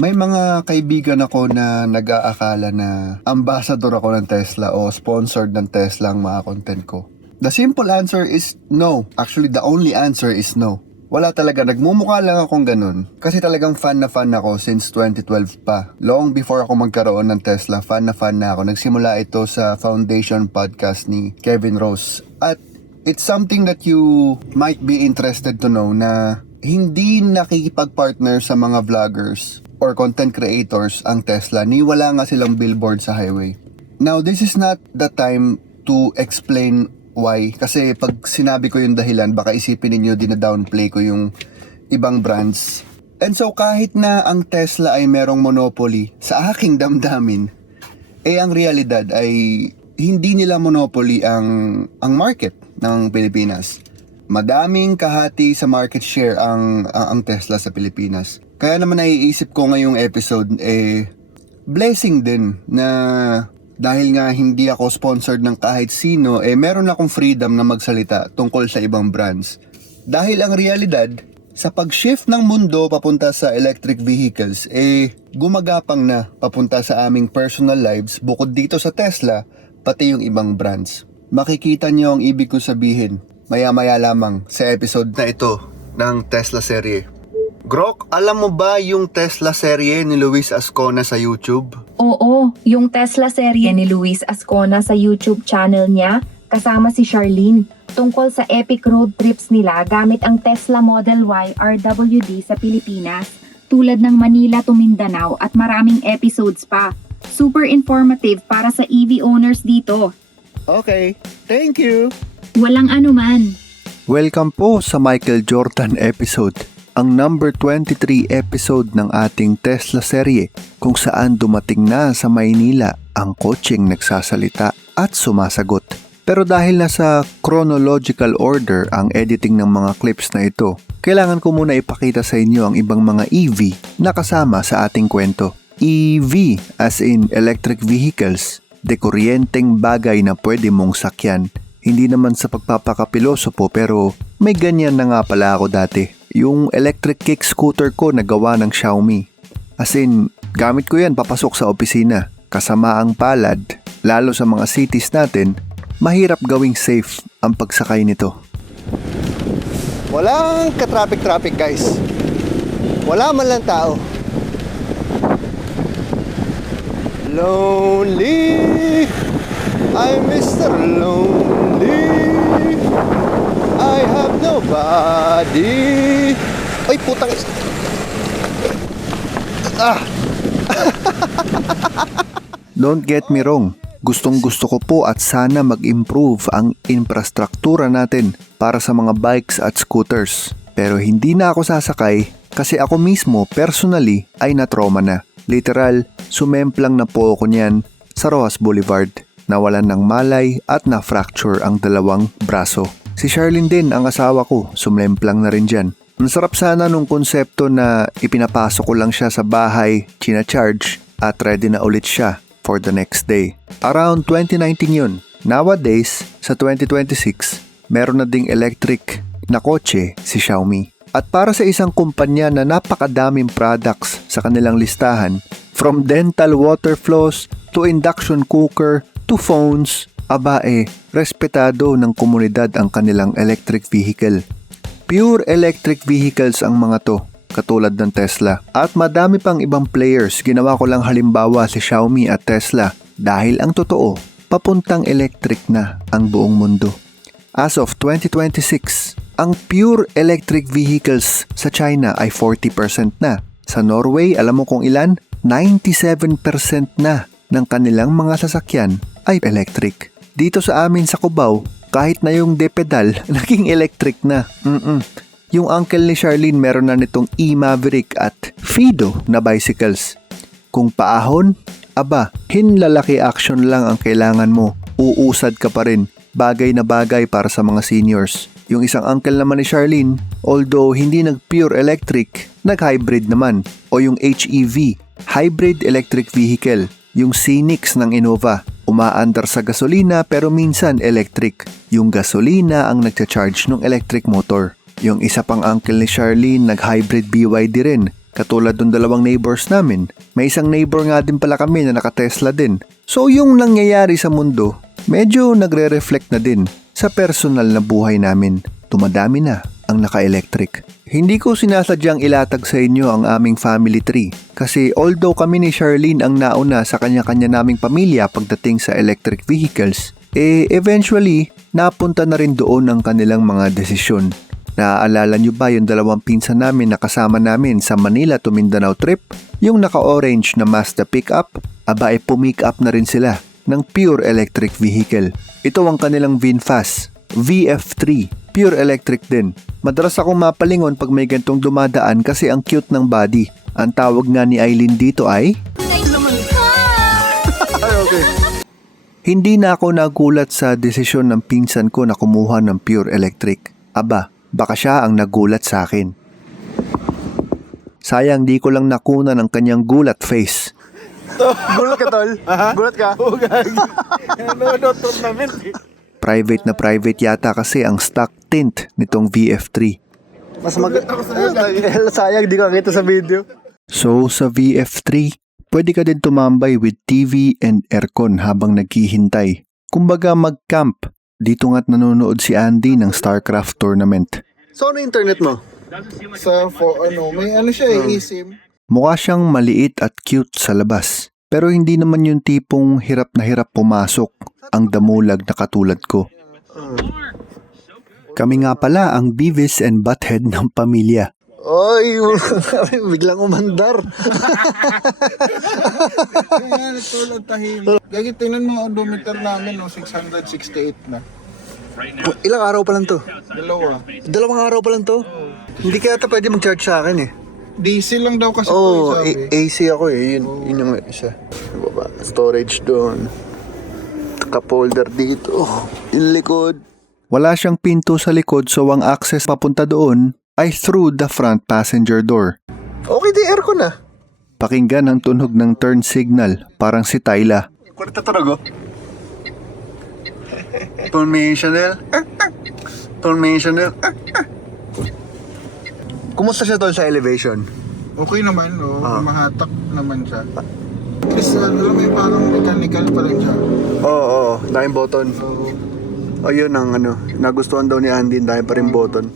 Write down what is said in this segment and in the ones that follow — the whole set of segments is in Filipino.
May mga kaibigan ako na nag-aakala na ambassador ako ng Tesla o sponsored ng Tesla ang mga content ko. The simple answer is no. Actually, the only answer is no. Wala talaga, nagmumukha lang akong ganun. Kasi talagang fan na fan ako since 2012 pa. Long before ako magkaroon ng Tesla, fan na ako. Nagsimula ito sa Foundation podcast ni Kevin Rose. At it's something that you might be interested to know na hindi nakikipag-partner sa mga vloggers or content creators ang Tesla ni wala nga silang billboard sa highway. Now, this is not the time to explain why. Kasi pag sinabi ko yung dahilan, baka isipin ninyo dina-downplay ko yung ibang brands. And so, kahit na ang Tesla ay merong monopoly sa aking damdamin, ang realidad ay hindi nila monopoly ang market ng Pilipinas. Madaming kahati sa market share ang Tesla sa Pilipinas. Kaya naman naiisip ko ngayong episode, blessing din na dahil nga hindi ako sponsored ng kahit sino, meron akong freedom na magsalita tungkol sa ibang brands. Dahil ang realidad, sa pag-shift ng mundo papunta sa electric vehicles, gumagapang na papunta sa aming personal lives bukod dito sa Tesla, pati yung ibang brands. Makikita niyo ang ibig ko sabihin maya-maya lamang sa episode na ito ng Tesla serye. Grok, alam mo ba yung Tesla serye ni Luis Ascona sa YouTube? Oo, yung Tesla serye ni Luis Ascona sa YouTube channel niya, kasama si Charlene, tungkol sa epic road trips nila gamit ang Tesla Model Y RWD sa Pilipinas, tulad ng Manila to Mindanao at maraming episodes pa. Super informative para sa EV owners dito. Okay, thank you! Walang anuman. Welcome po sa Michael Jordan episode, ang number 23 episode ng ating Tesla serye kung saan dumating na sa Maynila ang kotseng nagsasalita at sumasagot. Pero dahil nasa chronological order ang editing ng mga clips na ito, kailangan ko muna ipakita sa inyo ang ibang mga EV na kasama sa ating kwento. EV as in electric vehicles, dekuryenteng bagay na pwede mong sakyan. Hindi naman sa pagpapakapiloso po pero may ganyan na nga pala ako dati. Yung electric kick scooter ko na gawa ng Xiaomi. As in, gamit ko yan papasok sa opisina. Kasama ang palad, lalo sa mga cities natin, mahirap gawing safe ang pagsakay nito. Walang ka-traffic guys. Wala man lang tao. Lonely, I'm Mr. Lonely, I have nobody. Ay, putang Don't get me wrong, gustong gusto ko po at sana mag-improve ang infrastruktura natin para sa mga bikes at scooters. Pero hindi na ako sasakay kasi ako mismo personally ay na-trauma na. Literal, sumemplang na po ako niyan sa Rojas Boulevard. Nawalan ng malay at na-fracture ang dalawang braso. Si Charlene din, ang asawa ko, sumemplang na rin dyan. Ang sarap sana nung konsepto na ipinapasok ko lang siya sa bahay, china-charge, at ready na ulit siya for the next day. Around 2019 yun. Nowadays, sa 2026, meron na ding electric na kotse si Xiaomi. At para sa isang kumpanya na napakadaming products sa kanilang listahan, from dental water floss to induction cooker to phones, respetado ng komunidad ang kanilang electric vehicle. Pure electric vehicles ang mga to, katulad ng Tesla. At madami pang ibang players, ginawa ko lang halimbawa si Xiaomi at Tesla dahil ang totoo, papuntang electric na ang buong mundo. As of 2026, ang pure electric vehicles sa China ay 40% na. Sa Norway, alam mo kung ilan? 97% na ng kanilang mga sasakyan ay electric. Dito sa amin sa Cubao, kahit na yung de-pedal, naging electric na. Yung uncle ni Charlene meron na nitong e-Maverick at Fido na bicycles. Kung paahon, hinlalaki action lang ang kailangan mo. Uusad ka pa rin. Bagay na bagay para sa mga seniors. Yung isang uncle naman ni Charlene, although hindi nag-pure electric, nag-hybrid naman. O yung HEV, Hybrid Electric Vehicle. Yung Scenics ng Innova, umaandar sa gasolina pero minsan electric. Yung gasolina ang nagcha-charge ng electric motor. Yung isa pang uncle ni Charlene, nag-hybrid BYD rin. Katulad ng dalawang neighbors namin, may isang neighbor nga din pala kami na naka-Tesla din. So yung nangyayari sa mundo, medyo nagre-reflect na din sa personal na buhay namin. Tumadami na ang naka-electric. Hindi ko sinasadyang ilatag sa inyo ang aming family tree kasi although kami ni Charlene ang nauna sa kanya-kanya naming pamilya pagdating sa electric vehicles, eventually napunta na rin doon ang kanilang mga desisyon. Naaalala nyo ba yung dalawang pinsan namin na kasama namin sa Manila to Mindanao trip? Yung naka-orange na Mazda pickup? Aba pumick up na rin sila ng pure electric vehicle. Ito ang kanilang VinFast VF3, pure electric din. Madalas akong mapalingon pag may gantong dumadaan kasi ang cute ng body. Ang tawag nga ni Eileen dito ay... Hindi na ako nagulat sa desisyon ng pinsan ko na kumuha ng pure electric. Aba, baka siya ang nagulat sa akin. Sayang di ko lang nakuna ng kanyang gulat face. Gulat ka, tol? Gulat ka? Oo, gagi. Ano, tournament eh. Private na private yata kasi ang stock tint nitong VF3. Mas sayang, di ko nakita sa video. So sa VF3, pwede ka din tumambay with TV and aircon habang naghihintay. Kumbaga mag-camp. Dito nga't nanonood si Andy ng StarCraft tournament. So, ano internet mo? May ano siya eSIM. Mukha siyang maliit at cute sa labas. Pero hindi naman yung tipong hirap na hirap pumasok ang damulag na katulad ko. Kami nga pala ang Beavis and Butthead ng pamilya. Oy, biglang umandar. Gagi, tingnan mo ang odometer namin, 668 na. Ilang araw pa lang to? Dalawa. Dalawang araw pa lang to? Hindi kaya ata pwede mag-charge sa akin eh. DC lang daw kasi Oo, sabi. AC ako eh. Yun yung isa. Baba, storage doon. Cup holder dito. Yung likod. Wala siyang pinto sa likod so ang access papunta doon ay through the front passenger door. Okay, di aircon na. Pakinggan ang tunog ng turn signal, parang si Tyla. Kwarta tunog oh. Tornational. Tornational. Kumusta siya tol sa elevation? Okay naman, mahatak naman siya. Kasi alam mo yung parang mechanical pa rin siya. Oo, dahil button. So, Ayun ang nagustuhan daw ni Andy dahil pa rin button.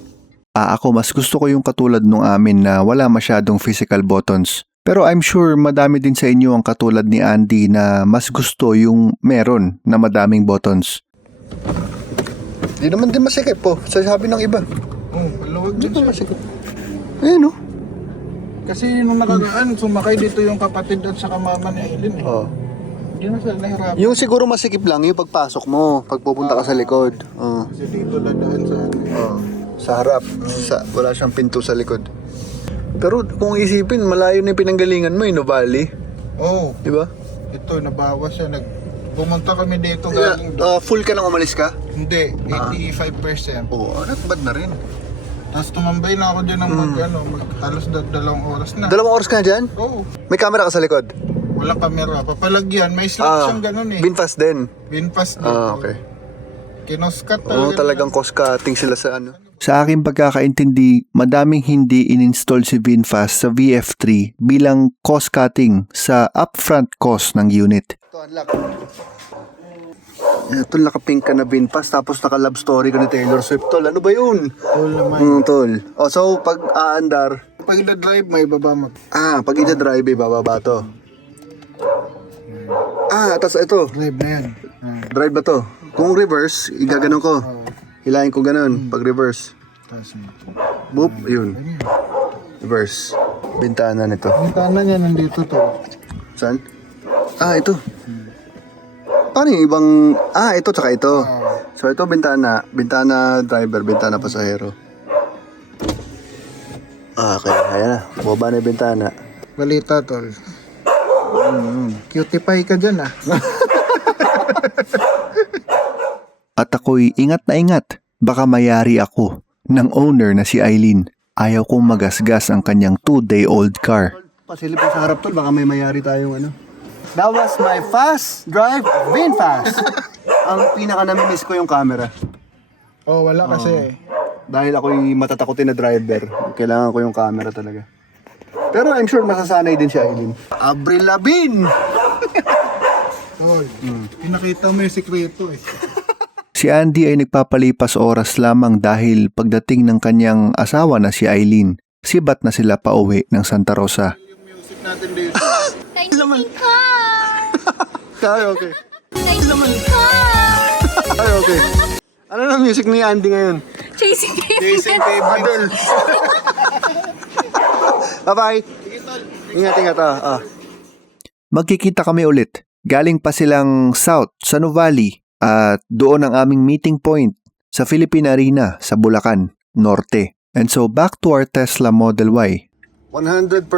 Ako mas gusto ko yung katulad nung amin na wala masyadong physical buttons. Pero I'm sure madami din sa inyo ang katulad ni Andy na mas gusto yung meron na madaming buttons. Di naman din masikip po, sabi ng iba. maluwag din siya. Masikip. Ayun oh. Kasi nung nakaraan, sumakay dito yung kapatid at saka mama ni Aileen eh. Oo. Hindi na sila nahirapan. Yung siguro masikip lang yung pagpasok mo, pag pupunta ka sa likod. Oo. Kasi dito dadaan sa Sa harap, wala siyang pinto sa likod. Pero kung isipin, malayo na yung pinanggalingan mo, Valley. Oo. Di ba? Ito, nabawas siya. Pumunta kami dito galing Full ka nang umalis ka? Hindi, 85%. Oo, not bad na rin. Tapos tumambay na ako dyan ng halos 2 oras na. 2 oras ka na dyan? Oo. May camera ka sa likod? Walang kamera. Papalagyan. May slot siyang ganun eh. Binfast din? Binfast din. Okay. Kinoskat Oo, talaga. talagang cost cutting sila sa Sa aking pagkakaintindi, madaming hindi in-install si VinFast sa VF3 bilang cost cutting sa upfront cost ng unit. Ito, unlock. Ito, naka-pink ka na Binfast, tapos naka-love story ka ni Taylor Swift. Tol, ano ba yun? Tol naman. Tol. Oh, so, pag aandar, Pag ida-drive, may baba mo. pag ida-drive, bababa to. Tapos ito, Drive na yan. drive ba to? Kung reverse, igaganon ko. Hilahin ko ganon, pag reverse. Tapos Boop, yun. Reverse. Bintana nito. bintana niya nandito to. Saan? Ito. Paano yung ibang... ito tsaka ito. So ito bintana driver, bintana pasahero. Okay, ayan na. Baba na yung bintana. Balita, tol. Cutie pie ka dyan At ako'y ingat na ingat, baka mayari ako ng owner na si Eileen. Ayaw kong magasgas ang kanyang 2-day-old car. Pasilip sa harap tol, baka may mayari tayong That was my fast drive, VinFast. Ang pinaka namimiss ko yung camera. wala kasi Dahil ako'y matatakotin na driver, kailangan ko yung camera talaga. Pero I'm sure masasanay din si Aileen. Avril Lavigne! Tol, pinakita mo yung sikreto eh. Si Andy ay nagpapalipas oras lamang dahil pagdating ng kanyang asawa na si Aileen, sibat na sila pauwi ng Santa Rosa. Yung music natin dito. Laman. Ay, okay. Laman ka! Ay, okay. Ano na music ni Andy ngayon? Chasing Jason Pavement. Bye-bye. Ingat. Magkikita kami ulit. Galing pa silang south sa Nuvali at doon ang aming meeting point sa Philippine Arena sa Bulacan, Norte. And so back to our Tesla Model Y. 100%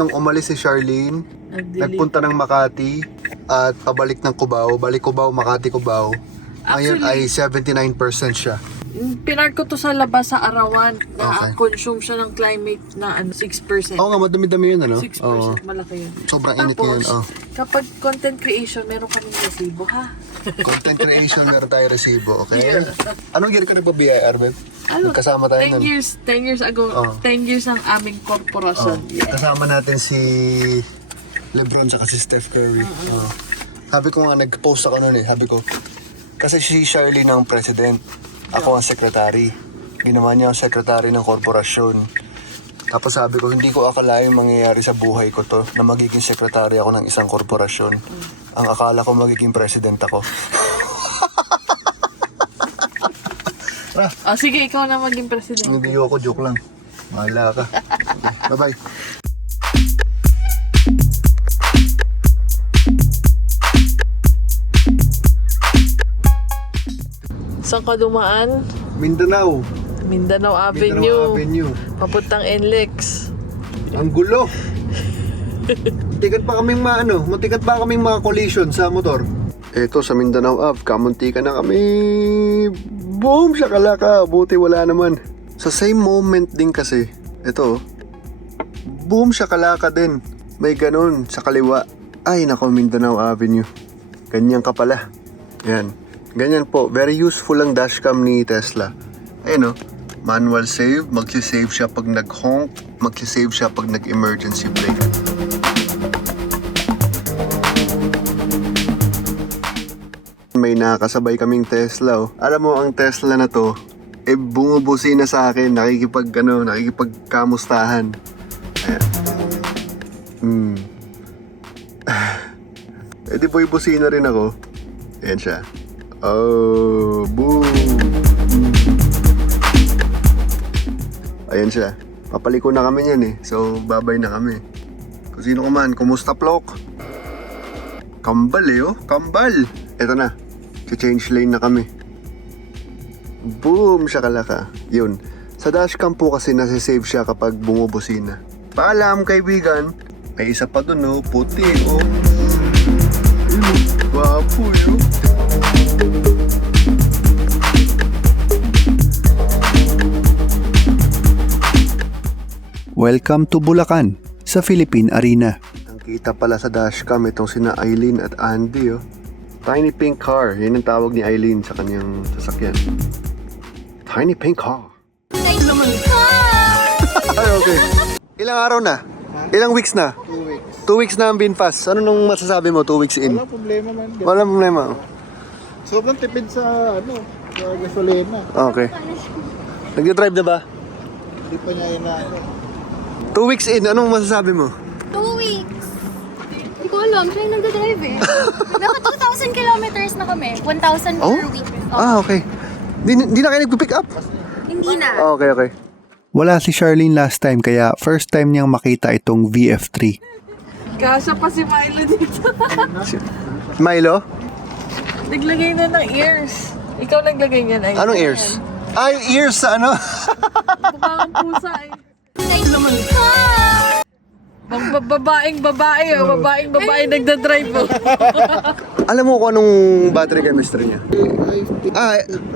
nung umalis si Charlene, nagpunta ng Makati at pabalik ng Cubao, balik Cubao, Makati, Cubao. Ngayon ay 79% siya. Pinark ko to sa labas sa Arawan na Okay. consume siya ng climate na 6%. Oo nga, madami-dami yun, ano? 6%, Oo. malaki yun. Sobrang init ngayon, oh. Kapag content creation, meron kaming resibo, ha? Content creation, meron tayo resibo, okay? Anong year ka nagpa-BIR, babe? Magkasama tayo 10 nun. years ago, Oh. 10 years ang aming korporasyon. Yeah. Kasama natin si Lebron at si Steph Curry. Oh. Sabi ko nga, nag-post ako nun eh. Sabi ko, kasi si Charlene ang president. Ako ang secretary. Ginawa niya ang secretary ng korporasyon. Tapos sabi ko, hindi ko akalain mangyayari sa buhay ko to na magiging secretary ako ng isang korporasyon. Ang akala ko magiging president ako. Sige, ikaw na maging president. Hindi ako, joke lang. Mahala ka. Bye-bye. Saan ka dumaan? Mindanao. Mindanao Mindanao Avenue. Avenue. Papuntang NLEX. Ang gulo. Matikat pa kaming mga collision sa motor. Eto sa Mindanao Ave, kamuntikan na kami. Boom! Shakalaka. Buti wala naman. Sa same moment din kasi, eto, boom! Shakalaka din. May ganun sa kaliwa. Ay nako, Mindanao Avenue. Ganyan ka pala. Yan. Ganyan po. Very useful ang dashcam ni Tesla. Ayun o. Manual save. Magsisave siya pag nag-honk. Magsisave siya pag nag-emergency brake. May nakasabay kaming Tesla. Oh. Alam mo, ang Tesla na to, bumubusina sa akin. Nakikipagkamustahan. Ayan. Di po busina rin ako. Ayan siya. Oh, boom. Ayan siya. Papaliko na kami niyan eh. So, babay na kami. Kung sino ko man, kumusta plok? Kambal eh oh, kambal. Eto na, change lane na kami. Boom, shakalaka. Yun. Sa dashcam po kasi nasisave siya kapag bumubusina. Paalam kaibigan. May isa pa dun oh, puti oh. Wapo yun. Welcome to Bulacan sa Philippine Arena. Ang kita pala sa dashcam itong sina Aileen at Andy oh. Tiny pink car. Yan ang tawag ni Aileen sa kanyang sasakyan. Tiny pink car. Laman ka! Ay, okay. Ilang araw na? Ilang weeks na? 2 weeks. 2 weeks na ang BinFast. Ano nung masasabi mo 2 weeks in? Wala problema man. Walang problema. Sobrang tipid sa sa gasolina. Okay. Nag-drive na ba? Hindi pa niya inaano. 2 weeks in, anong masasabi mo? 2 weeks. Hindi ko alam, siya yung nagdadrive eh. Naka 2,000 kilometers na kami. 1,000 Oh? per week. Okay. Di na kayo nagpipick up? Hindi na. Okay. Wala si Charlene last time kaya first time niyang makita itong VF3. Kasya pa si Milo dito. Milo? Naglagay na ng ears. Ikaw naglagay niyan. Ay, Anong ears? Ay, ears sa ano? Mukhang pusa eh. Laman ka! Babaeng babae nagdadrive mo. Alam mo kung anong battery chemistry niya?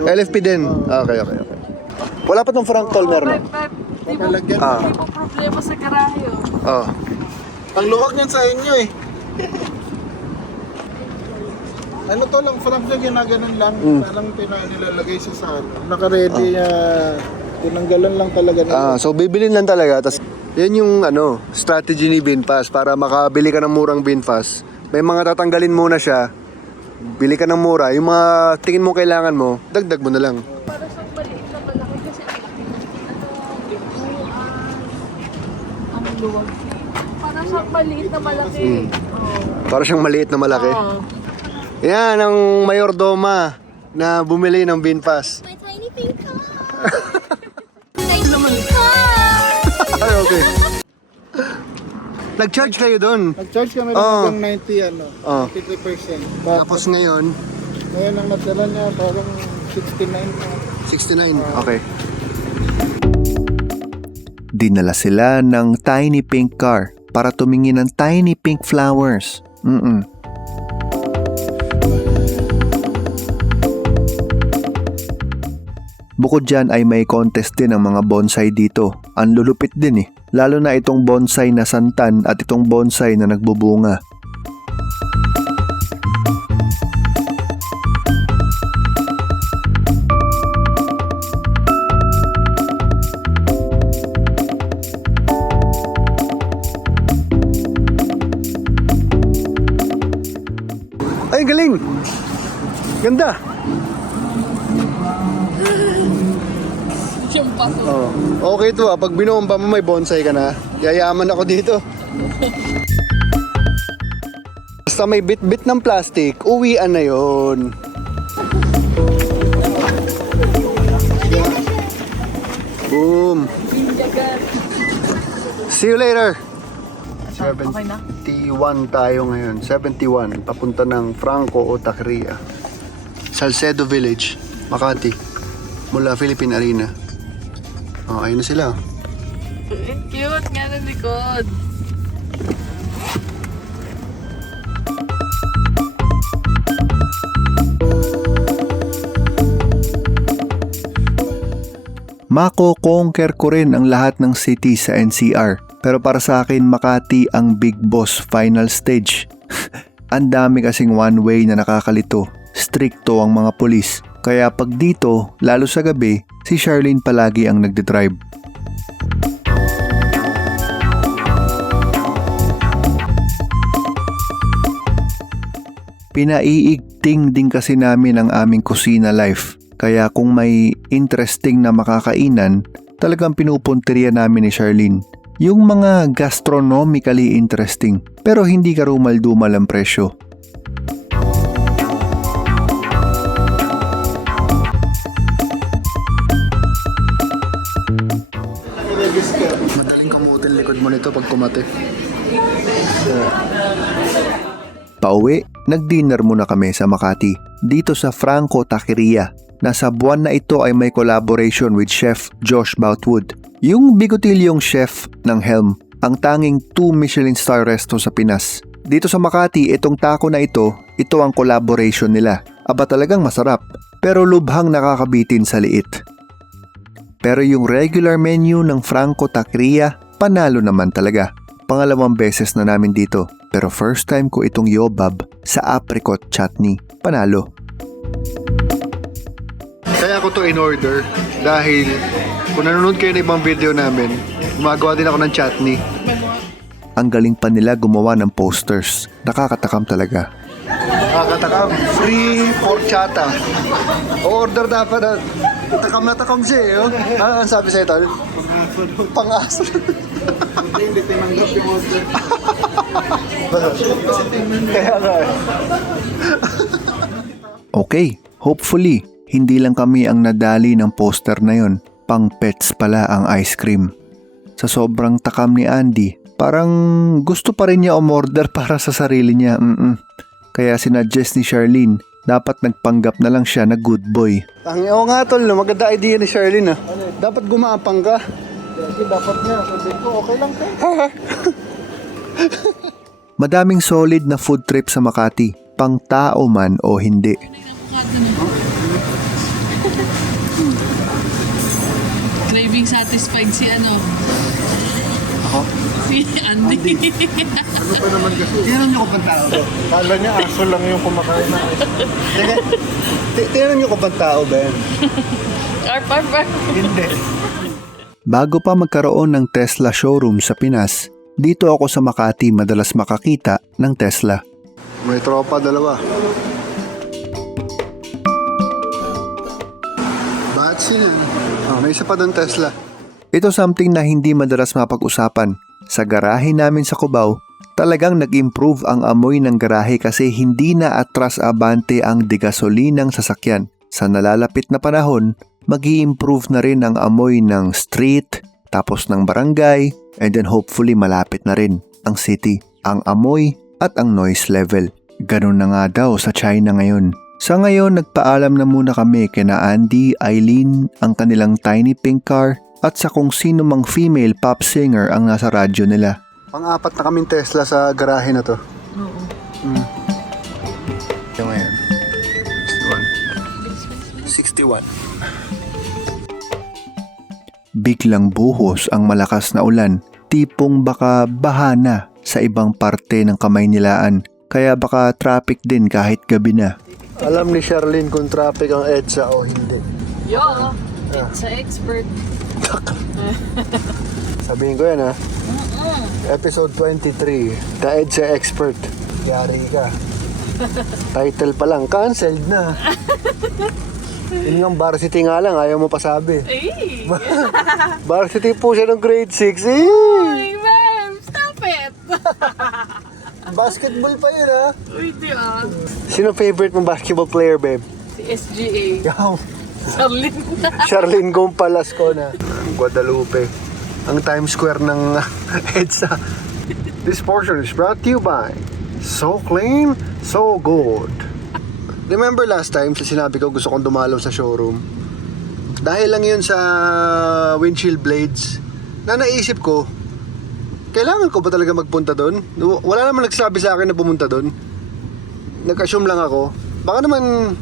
LFP din. Okay. Wala pa tong frontal meron. Di mo problema sa garahe oh. Oh. Ang luwag niyan sa inyo eh. Ano to lang, front niya ginaganon lang. Parang nilalagay siya sa ano. Naka-ready tinanggalan lang talaga nila. So bibilin lang talaga, tapos Yan yung strategy ni Binfast para makabili ka ng murang Binfast. May mga tatanggalin muna siya. Bili ka ng mura. Yung mga tingin mo kailangan mo, dagdag mo na lang. Para sa maliit na malaki kasi ang luwag. Para sa maliit na malaki. Para siyang maliit na malaki. Oo. Yan ang mayordoma na bumili ng Binfast. My tiny pink car! Tiny pink car! Ay, okay. Nag-charge kayo doon. Nag-charge kami Oo. hanggang 90, Oo. 53%. Tapos ngayon, Ngayon ang nadala niya, parang 69 na. 69. Okay. Dinala sila ng tiny pink car para tumingin ng tiny pink flowers. Bukod dyan ay may contest din ang mga bonsai dito. Ang lulupit din lalo na itong bonsai na santan at itong bonsai na nagbubunga. Ay, galing! Ganda! Yung pato. Oh. Okay to pag binomba mo may bonsai ka na, yayaman ako dito. Basta may bit-bit ng plastic, uwian na yon. Boom! See you later! Okay na? 71 tayo ngayon. 71. Papunta ng Franco o Tacria. Salcedo Village, Makati. Mula Philippine Arena. Oh, ayun na sila. Ang cute nga ng likod. Mako-conquer ko rin ang lahat ng city sa NCR. Pero para sa akin, Makati ang Big Boss final stage. Ang dami kasing one way na nakakalito. Stricto ang mga pulis. Kaya pag dito, lalo sa gabi, si Charlene palagi ang nagdedrive. Pinaiigting din kasi namin ang aming kusina life. Kaya kung may interesting na makakainan, talagang pinupunteriya namin ni Charlene. Yung mga gastronomically interesting, pero hindi karumal-dumal ang presyo. Madaling kamutin likod mo nito pag kumate. Pauwi, nag-dinner muna kami sa Makati, dito sa Franco Taqueria. Nasa buwan na ito ay may collaboration with Chef Josh Boutwood, yung bigotilyong chef ng Helm, ang tanging 2 Michelin star resto sa Pinas. Dito sa Makati, itong taco na ito ang collaboration nila. Aba talagang masarap, pero lubhang nakakabitin sa liit. Pero yung regular menu ng Franco Taqueria, panalo naman talaga. Pangalawang beses na namin dito, pero first time ko itong yobab sa apricot chutney. Panalo. Kaya ako to in order dahil kung nanonood kayo ng ibang video namin, gumagawa din ako ng chutney. Ang galing pa nila gumawa ng posters. Nakakatakam talaga. Nakakatakam. Free horchata. Order dapat na. Takam na takam siya eh. Oh. Ano sabi sa'yo, Tol? Pang-aso. Hindi tinanggap yung order. Kaya nga eh. Okay, hopefully, hindi lang kami ang nadali ng poster na yon. Pang pets pala ang ice cream. Sa sobrang takam ni Andy, parang gusto pa rin niya umorder para sa sarili niya. Kaya sinuggest ni Charlene, dapat nagpanggap na lang siya na good boy. Oo nga, Tol. No? Maganda idea ni Charlene. Dapat gumaapang ka. Kasi dapat nga, sabi ko, okay lang ka. Madaming solid na food trip sa Makati, pang tao man o hindi. Craving satisfied si ano? Ako? Si Andy. Ano pa naman kasi? Tingnan niyo kung tao. Kala niya aso lang yung kumakain na. Tingnan niyo kung tao, Ben. Arp. Hindi. Bago pa magkaroon ng Tesla showroom sa Pinas, dito ako sa Makati madalas makakita ng Tesla. May tropa, dalawa. Bakit sila? May isa pa doon Tesla. Ito something na hindi madalas mapag-usapan. Sa garahe namin sa Cubao, talagang nag-improve ang amoy ng garahe kasi hindi na atras abante ang degasolinang sasakyan. Sa nalalapit na panahon, mag-i-improve na rin ang amoy ng street, tapos ng barangay, and then hopefully malapit na rin ang city, ang amoy at ang noise level. Ganun na nga daw sa China ngayon. Sa ngayon, nagpaalam na muna kami kina Andy, Eileen, ang kanilang tiny pink car, at sa kung sino mang female pop singer ang nasa radyo nila. Pang-apat na kaming Tesla sa garahe na to. Oo. Ito ngayon. 61. Biglang buhos ang malakas na ulan, tipong baka bahana sa ibang parte ng Kamaynilaan, kaya baka traffic din kahit gabi na. Alam ni Charlene kung traffic ang EDSA o hindi. Yo, it's a expert. Sabihin ko yan ha. Episode 23, The EDSA Expert. Yari ka. Title pa lang, cancelled na. Yun yung varsity nga lang, ayaw mo pa sabi. Ay! Varsity po siya ng grade 6. Ay, ma'am! Stop it! Basketball pa yun ha. Uy, di ah. Sino favorite mong basketball player, babe? Si SGA. Yaw. Charlene. Charlene Gompalas ko na. Guadalupe. Ang Times Square ng EDSA. This portion is brought to you by So Clean, So Good. Remember last time sa sinabi ko gusto kong dumalaw sa showroom? Dahil lang yun sa windshield blades na naisip ko, kailangan ko ba talaga magpunta doon? Wala naman nagsabi sa akin na pumunta doon. Nag-assume lang ako. Baka naman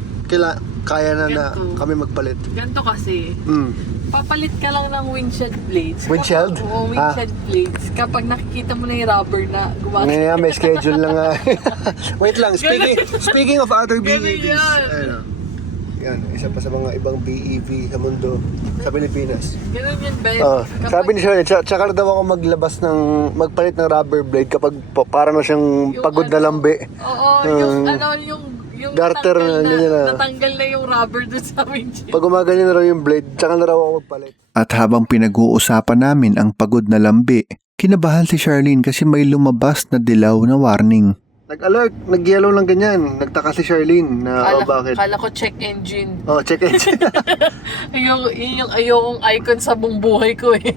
kaya na Ganto. kami magpalit. Ganto kasi, papalit ka lang ng windshield blades. Windshield? Oo, windshield blades. Kapag nakikita mo na yung rubber na gumagana. Ngayon may schedule lang nga. Wait lang, speaking of other Ganun BEVs. yan. Ayun. Yan, isa pa sa mga ibang BEV sa mundo, sa Pilipinas. Ganun yun, Ben. Sabi ni Shirley, tsaka na daw ako magpalit ng rubber blade kapag para na siyang Yung pagod na lambi. Oo, yung Darter na, ganyan na. natanggal na yung rubber dun sa windshield. Pag gumaganyan na raw yung blade, tsaka na raw ako magpalit. At habang pinag-uusapan namin ang pagod na lambi, kinabahan si Charlene kasi may lumabas na dilaw na warning. Nag-alert, nag-yellow lang ganyan. Nagtaka si Charlene na bakit. Kala ko check engine. Oh, check engine. yung ayokong icon sa buong buhay ko eh.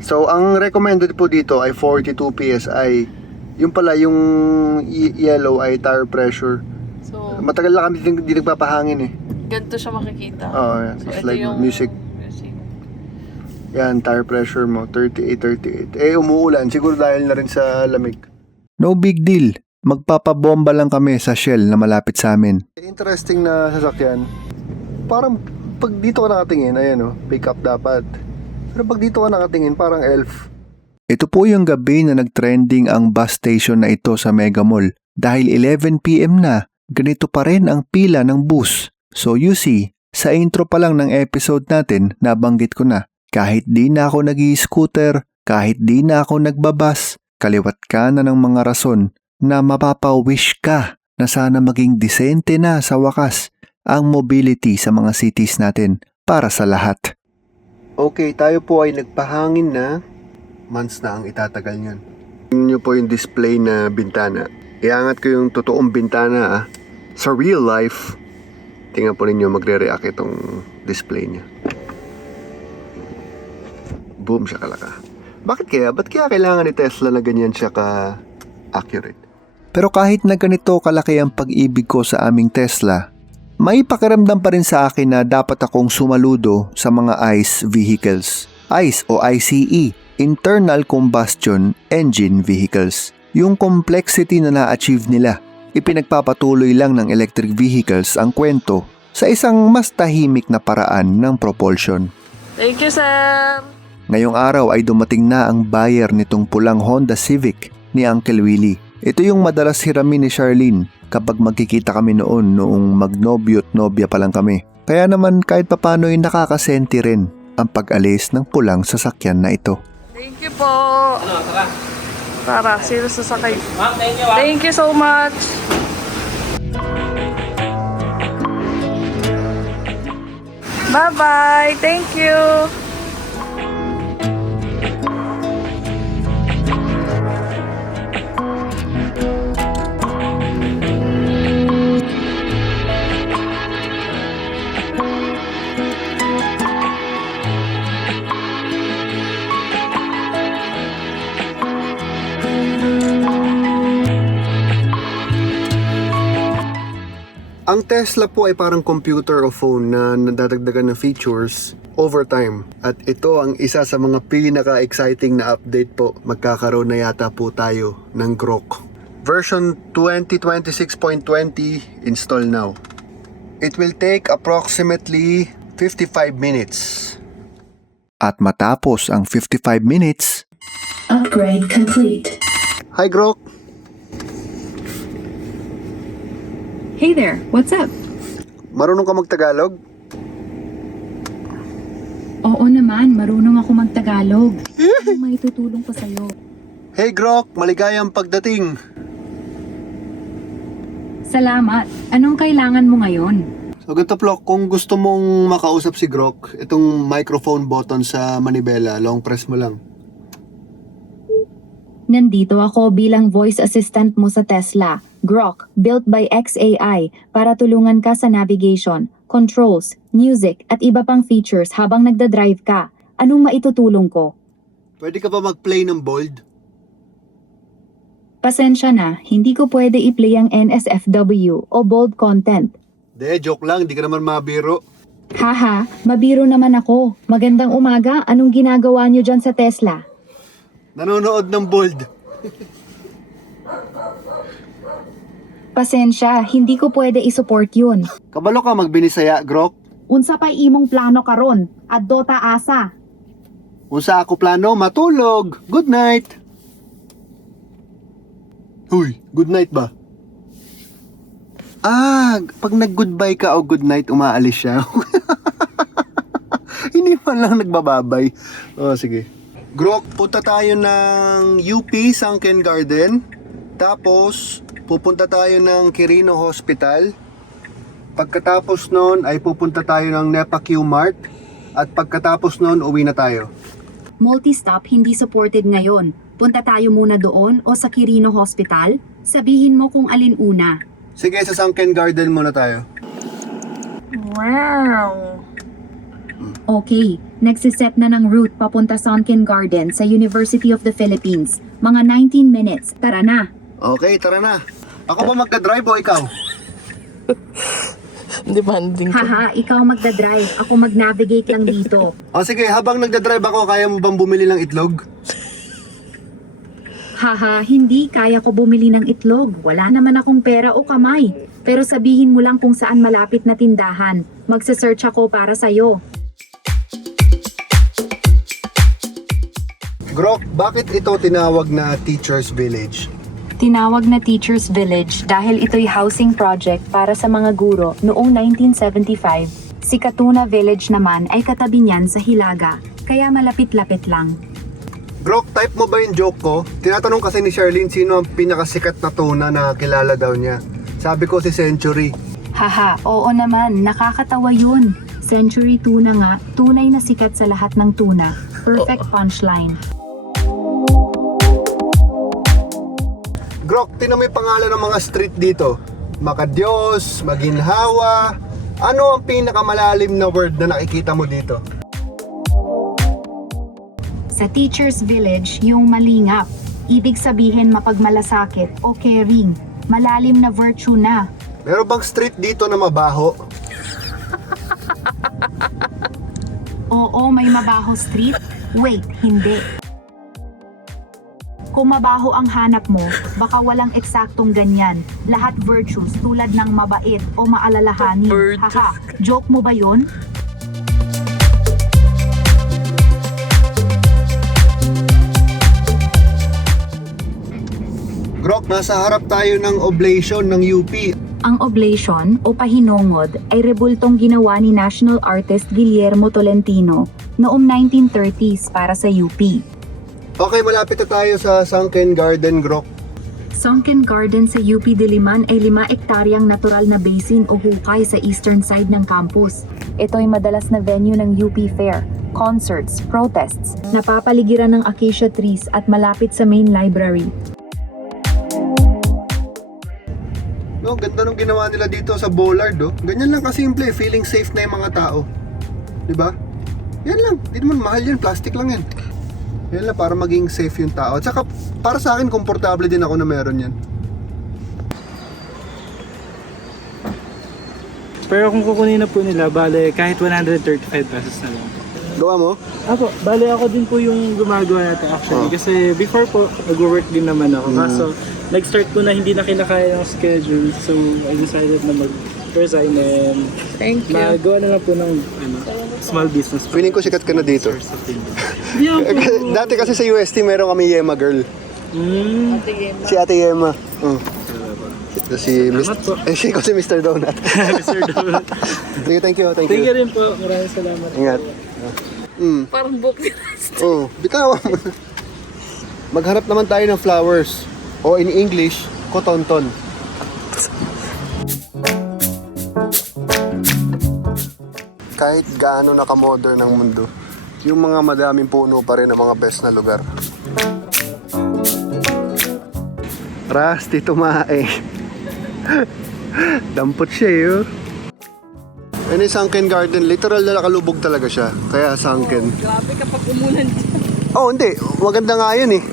So, ang recommended po dito ay 42 PSI. Yung pala, yung yellow ay tire pressure. So, Matagal na kami hindi nagpapahangin eh. ganito siya makikita. Oo, yan. So, It's ito like yung music. Yan, tire pressure mo, 38. Umuulan, siguro dahil na rin sa lamig. No big deal, magpapabomba lang kami sa Shell na malapit sa amin. Interesting na sasakyan. Parang pag dito ka nakatingin, ayan pick up dapat. Pero pag dito ka nakatingin, parang elf. Ito po yung gabi na nagtrending ang bus station na ito sa Mega Mall. Dahil 11 PM na, ganito pa rin ang pila ng bus. So you see, sa intro pa lang ng episode natin, nabanggit ko na. Kahit di na ako nag-i-scooter, kahit di na ako nagbabas, kaliwat ka na ng mga rason na mapapawish ka na sana maging disente na sa wakas ang mobility sa mga cities natin para sa lahat. Okay, tayo po ay nagpahangin na. Months na ang itatagal niyan. Tingnan niyo po yung display na bintana. Iangat ko yung totoong bintana Sa real life, tingnan po ninyo magre-react itong display niya. Boom, shakalaka. Bakit kaya? Ba't kaya kailangan ni Tesla na ganyan siya ka-accurate? Pero kahit na ganito kalaki ang pag-ibig ko sa aming Tesla, may pakiramdam pa rin sa akin na dapat akong sumaludo sa mga ICE vehicles. ICE o ICE, Internal Combustion Engine Vehicles. Yung complexity na na-achieve nila, ipinagpapatuloy lang ng electric vehicles ang kwento sa isang mas tahimik na paraan ng propulsion. Thank you, Sam! Ngayong araw ay dumating na ang buyer nitong pulang Honda Civic ni Uncle Willie. Ito yung madalas hiramin ni Charlene kapag magkikita kami noong magnobyo't nobya pa lang kami. Kaya naman kahit papano'y nakakasenti rin. ang pag-alis ng pulang sasakyan na ito. Thank you po. Tara, sino sasakay? Thank you so much. Bye-bye. Thank you. Ang Tesla po ay parang computer o phone na nadadagdagan ng features over time. At ito ang isa sa mga pinaka-exciting na update po. Magkakaroon na yata po tayo ng Grok. Version 2026.20 install now. It will take approximately 55 minutes. At matapos ang 55 minutes, Upgrade complete. Hi Grok! Hey there, what's up? Marunong ka mag-Tagalog? Oo naman, marunong ako magtagalog. Anong may tutulong ko sa'yo? Hey Grok! Maligayang pagdating! Salamat. Anong kailangan mo ngayon? So ganito Plok, kung gusto mong makausap si Grok, itong microphone button sa manibela, long press mo lang. Nandito ako bilang voice assistant mo sa Tesla, Grok, built by xAI, para tulungan ka sa navigation, controls, music, at iba pang features habang nagdadrive ka. Anong maitutulong ko? Pwede ka ba mag-play ng bold? Pasensya na, hindi ko pwede i-play ang NSFW o bold content. De, joke lang, di ka naman mabiro. Haha, mabiro naman ako. Magandang umaga, anong ginagawa niyo dyan sa Tesla? Nanonood ng bold. Pasensya, hindi ko pwede i-support yun. Kabalo ka magbinisaya, Grok? Unsa pa'y imong plano karon? Adto ta asa. Unsa ako plano, matulog. Good night. Huy, good night ba? Pag nag-goodbye ka o good night, umaalis siya. Hindi man lang nagbababay. Oh, sige. Grok, punta tayo ng UP Sunken Garden. Tapos, pupunta tayo ng Quirino Hospital. Pagkatapos nun, ay pupunta tayo ng Nepa Q Mart. At pagkatapos nun, uwi na tayo. Multi-stop hindi supported ngayon. Punta tayo muna doon o sa Quirino Hospital? Sabihin mo kung alin una. Sige, sa Sunken Garden muna tayo. Wow. Okay, nagsiset na ng route papunta Sunken Garden sa University of the Philippines. Mga 19 minutes, tara na. Okay, tara na. Ako ba magka-drive o ikaw? Demanding ka. Haha, ikaw magdadrive, ako mag-navigate lang dito. O sige, habang nagda-drive ako, kaya mo bang bumili ng itlog? Haha, hindi kaya ko bumili ng itlog. Wala naman akong pera o kamay. Pero sabihin mo lang kung saan malapit na tindahan. Magse-search ako para sa'yo. Grok, bakit ito tinawag na Teacher's Village? Tinawag na Teachers Village dahil ito'y housing project para sa mga guro noong 1975. Si Katuna Village naman ay katabi niyan sa Hilaga, kaya malapit-lapit lang. Grok, type mo ba yung joke ko? Tinatanong kasi ni Charlene sino ang pinakasikat na tuna na kilala daw niya. Sabi ko si Century. Haha, oo naman, nakakatawa yun. Century tuna nga, tunay na sikat sa lahat ng tuna. Perfect punchline. Grok, tinan mo yung pangalan ng mga street dito. Makadiyos, Maginhawa. Ano ang pinakamalalim na word na nakikita mo dito? Sa Teachers Village, yung malingap. Ibig sabihin mapagmalasakit o caring. Malalim na virtue na. Meron bang street dito na mabaho? Oo, may mabaho street. Wait, hindi. Kung mabaho ang hanap mo, baka walang eksaktong ganyan. Lahat virtues tulad ng mabait o maalalahanin. Virtues. Haha, joke mo ba yun? Grok, nasa harap tayo ng oblation ng UP. Ang oblation o pahinongod ay rebultong ginawa ni national artist Guillermo Tolentino noong 1930s para sa UP. Okay, malapit na tayo sa Sunken Garden, Grok. Sunken Garden sa UP Diliman ay 5 ektaryang natural na basin o hukay sa eastern side ng campus. Ito ay madalas na venue ng UP Fair, concerts, protests, napapaligiran ng acacia trees at malapit sa main library. No, ganda nung ginawa nila dito sa Bollard, oh. Ganyan lang kasimple, feeling safe na yung mga tao. 'Di ba? Yan lang, hindi naman mahal yan, plastic lang yan. Yan lang, para maging safe yung tao. At saka, para sa akin, komportable din ako na meron yan. Pero kung kukunin na po nila, bale kahit 135 pesos na lang. Gawa mo? Ako, bale ako din po yung gumagawa natin actually. Oh. Kasi before po, nag-work din naman ako. Kaso, nag-start po na hindi na kinakaya yung schedule. So, I decided na mag-resign and Thank you. magawa na lang po ng small business. Feeling ko sikat ka na dito. Hindi ako po. Dati kasi sa UST, meron kami Yema girl. Si Ate Yema. Si Salamat po. si Mr. Donut. Mr. Donut. Sige, thank you. Thank you rin po. Maraming salamat. Ingat. Parang book. Oh, bitaw. Maghanap naman tayo ng flowers. O in English, kotonton. Kahit gaano naka-modern ang mundo, yung mga madaming puno pa rin ang mga best na lugar. Rusty tumae. Dampot siya eh. Ano yung sunken garden? Literal na nakalubog talaga siya. Kaya sunken. Grabe kapag umulan dyan. Oh, hindi. Maganda nga yun eh.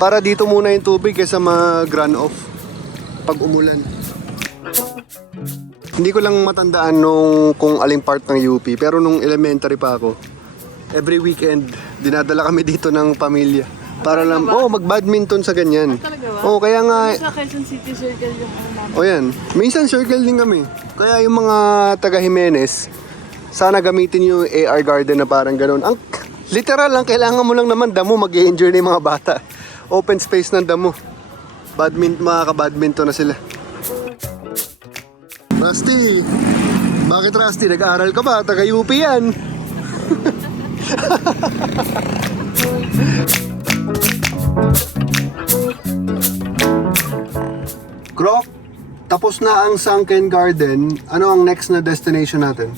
Para dito muna yung tubig kaysa mag-run off pag umulan. Hindi ko lang matandaan kung aling part ng UP. Pero nung elementary pa ako, every weekend, dinadala kami dito ng pamilya. Para lang, mag-badminton sa ganyan. Talaga ba? Oh, kaya nga, Sa Quezon City Circle yung namin. o yan, minsan circle din kami. Kaya yung mga taga Jimenez, sana gamitin yung AR garden na parang ganun. Ang literal lang, kailangan mo lang naman damo, mag-i-enjoy na yung mga bata. Open space ng damo. Makaka-badminton na sila. Rusty! Bakit Rusty? Nag-aaral ka ba? Taga UP yan. Grok, tapos na ang Sunken Garden. Ano ang next na destination natin?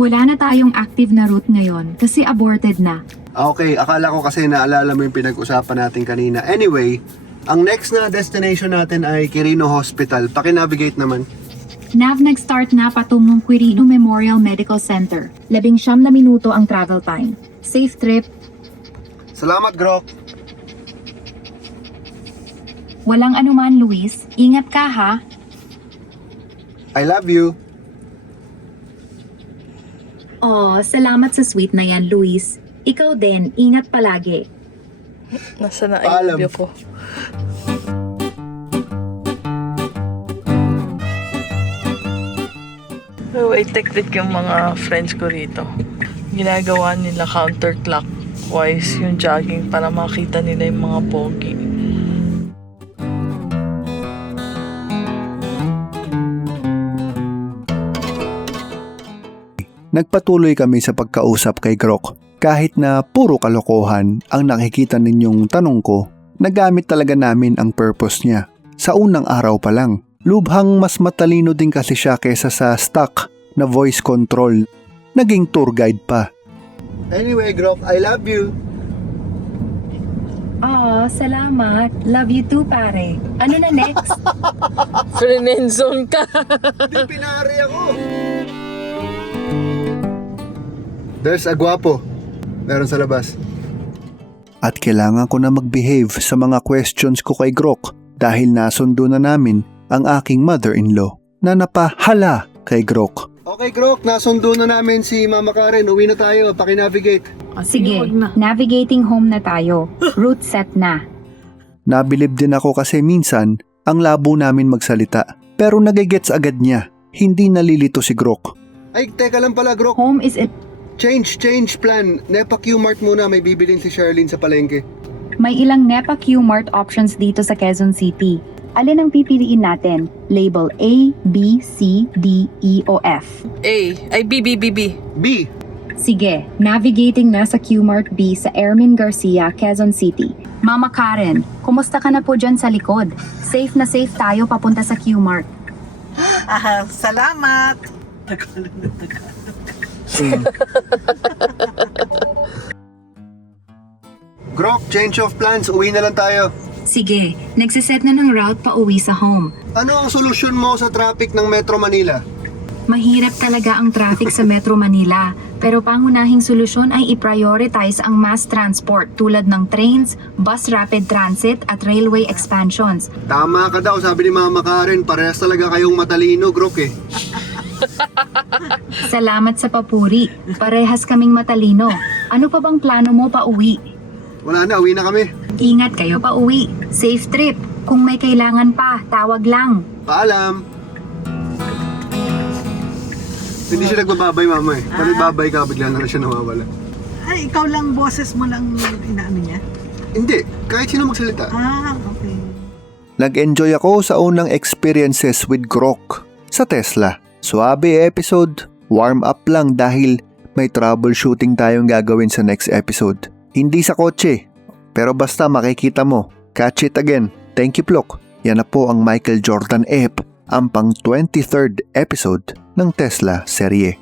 Wala na tayong active na route ngayon kasi aborted na. Okay, akala ko kasi naalala mo yung pinag-usapan natin kanina. Anyway, ang next na destination natin ay Quirino Hospital. Paki-navigate naman. Nav nag-start na patungong Quirino Memorial Medical Center. 19 na minuto ang travel time. Safe trip. Salamat, Grok. Walang anuman, Luis. Ingat ka ha. I love you. Oh, salamat sa sweet na yan, Luis. Ikaw din, ingat palagi. Nasa na Paalam. I love you ko. So, teknik yung mga friends ko rito. Ginagawa nila counterclockwise yung jogging para makita nila yung mga pogi. Nagpatuloy kami sa pagkausap kay Grok. Kahit na puro kalokohan ang nakikita ninyong tanong ko, nagamit talaga namin ang purpose niya. Sa unang araw pa lang, lubhang mas matalino din kasi siya kesa sa stock na voice control. Naging tour guide pa. Anyway, Grok, I love you. Oh, salamat. Love you too, pare. Ano na next? Frenenzone ka! Hindi, pinari ako. There's a guwapo. Meron sa labas. At kailangan ko na mag-behave sa mga questions ko kay Grok dahil nasundo na namin ang aking mother-in-law na napahala kay Grok. Okay, Grok, nasundo na namin si Mama Karen. Uwi na tayo. Paki-navigate. Sige, navigating home na tayo. Route set na. Nabilib din ako kasi minsan ang labo namin magsalita pero nagigets agad niya. Hindi nalilito si Grok. Ay, teka lang pala, Grok. Home is it. Change plan. Nepa Q-Mart muna. May bibilin si Charlene sa palengke. May ilang NEPA Q-Mart options dito sa Quezon City. Alin ang pipiliin natin? Label A, B, C, D, E, o F? B. B. Sige, navigating na sa Qmart B sa Ermin Garcia, Quezon City. Mama Karen, kumusta ka na po dyan sa likod? Safe na safe tayo papunta sa Qmart. Salamat! Grok, change of plans. Uwi na lang tayo. Sige, nagsiset na ng route pa uwi sa home. Ano ang solusyon mo sa traffic ng Metro Manila? Mahirap talaga ang traffic sa Metro Manila, pero pangunahing solusyon ay i-prioritize ang mass transport tulad ng trains, bus rapid transit at railway expansions. Tama ka daw, sabi ni Mama Karen. Parehas talaga kayong matalino, Grok eh. Salamat sa papuri, parehas kaming matalino. Ano pa bang plano mo pa uwi? Wala na, uwi na kami. Ingat kayo pa uwi. Safe trip. Kung may kailangan pa, tawag lang. Paalam. Hindi siya nagbababay, Mama eh. Pag nagbabay ka, bigla na siya nawawala. Ay, ikaw lang, boses mo lang inaano niya? Hindi, kahit sino magsalita. Okay. Nag-enjoy ako sa unang experiences with Grok sa Tesla. Suabe episode, warm up lang dahil may troubleshooting tayong gagawin sa next episode. Hindi sa kotse, pero basta makikita mo. Catch it again. Thank you, Plok. Yan na po ang Michael Jordan Ep, ang pang 23rd episode ng Tesla serye.